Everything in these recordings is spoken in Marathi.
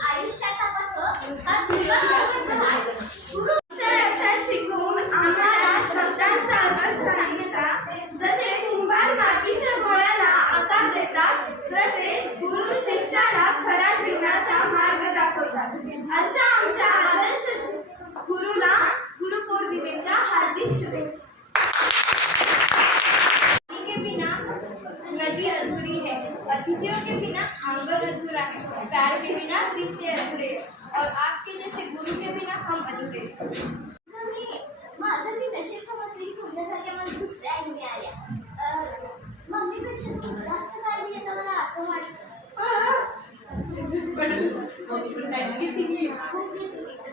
आयुष्याचा पथ गुरु अक्षर शिकवून आम्हाला शब्दांचा अर्थ सांगितला जसे कुंभार मातीच्या गोळ्याला आकार देतात तसे गुरु शिष्याला खरा जीवनाचा मार्ग दाखवतात. अशा आमच्या आदर्श गुरुला गुरुपौर्णिमेच्या हार्दिक शुभेच्छा. बिना नदी अधूरी है अतिथियों के बिना आंगन अधूरा है प्यार के बिना रिश्ते अधूरे और आपके जैसे गुरु के बिना हम अधूरे मी माझं मी नशीब समजली की तुमच्यासारख्या मला दुसऱ्या आई मिळाल्या मम्मीपेक्षा तू जास्त काळजी घेता मला असं वाटतं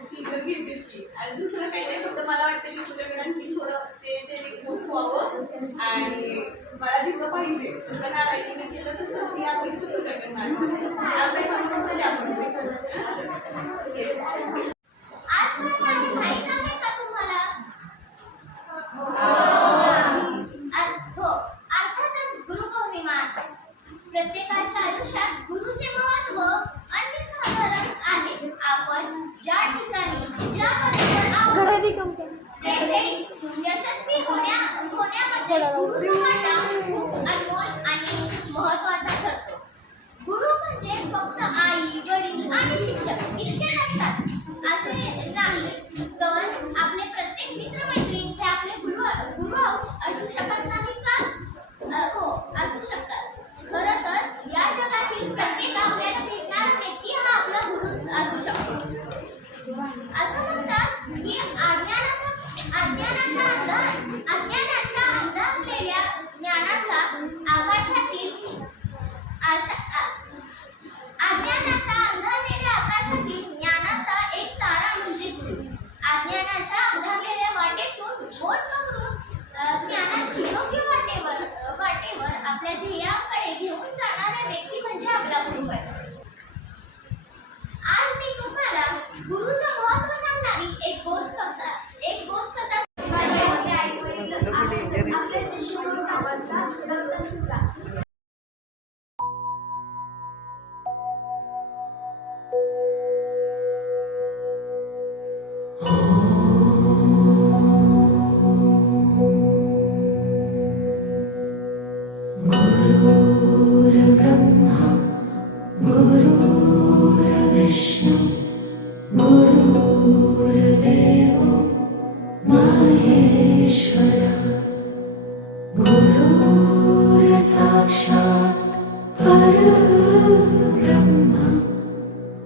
आणि दुसरं काही नाही फक्त मला वाटतं की तुझ्याकडे आणखी थोडं एक वस्तू व्हावं. आणि मला जिथं पाहिजे तुझं नारायणीने केलं तसं ती अपेक्षा तुझ्याकडे होण्यामध्ये गुरुचा वाटा अज्ञानाच्या अंधारलेल्या आकाशातील ज्ञानाचा एक तारा म्हणजे जीव. अज्ञानाच्या अंधारलेल्या वाटेतून बोट पकडून अ, योग्य वाटेवर वाटेवर आपल्या ध्येयाकडे घेऊन जाणारा व्यक्ती म्हणजे आपला गुरु आहे गुरुर्विष्णु गुरुर्देवो महेश्वर। गुरुर्साक्षात् परब्रह्म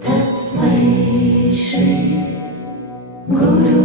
तस्मै श्री गुरु